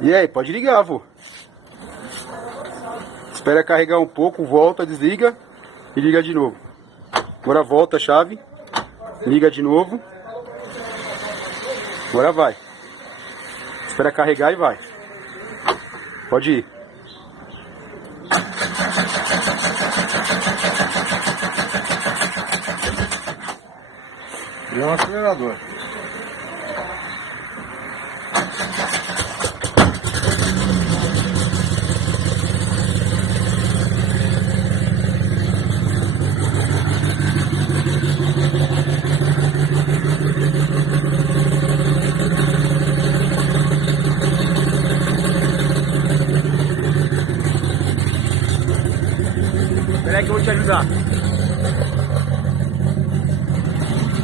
E aí, pode ligar, vô. Espera carregar um pouco, volta, desliga e liga de novo. Agora volta a chave, liga de novo. Agora vai. Espera carregar e vai. Pode ir. E é um acelerador. Espera aí que eu vou te ajudar.